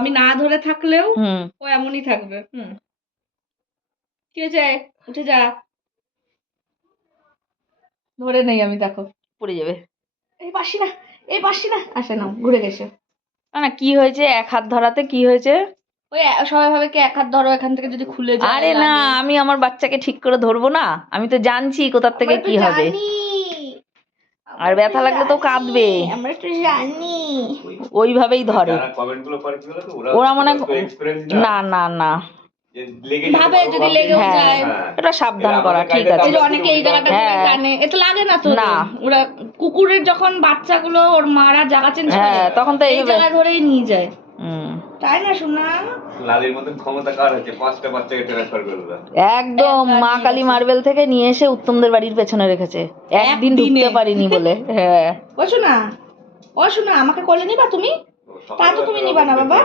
আমি না ধরে থাকলেও ও এমনই থাকবে। কি হয়েছে? উঠে যা। ধরে নেই আমি, দেখো পড়ে যাবে। এই পারছি না, এই পারছি না। আসে নাও, ঘুরে গেছে। না কি হয়েছে? এক হাত ধরাতে কি হয়েছে? ওই সবাই ভাবে কি এক হাত ধরো, এখান থেকে যদি খুলে যায়। আরে না, আমি আমার বাচ্চাকে ঠিক করে ধরবো না? আমি তো জানছি কোথার থেকে কি হবে। আর ব্যথা লাগলে তো কাঁদবে। আমরা তো জানি। ওইভাবেই ধরে ওরা, মনে না না না ভাবে যদি লেগেও যায়। এটা সাবধান করা ঠিক আছে। এই যে অনেকে এই জায়গাটা ধরে টানে, এটা লাগে না তো। না, ওরা কুকুরের যখন বাচ্চাগুলো ওর মারা জায়গা চেঞ্জ করে, তখন তো এই জায়গা ধরেই নিয়ে যায়। তাই না সোনা? লালির মতন ক্ষমতা কার আছে? 5টা বাচ্চাকে ট্রান্সফার করলো একদম। মা কালী মার্বেল থেকে নিয়ে এসে উত্তমদের বাড়ির পেছনে রেখেছে, একদিন ঢুকতে পারিনি বলে। হ্যাঁ ও সোনা, ও সোনা, আমাকে কোলে নিবা তুমি? তা তো তুমি নিবা না বাবা।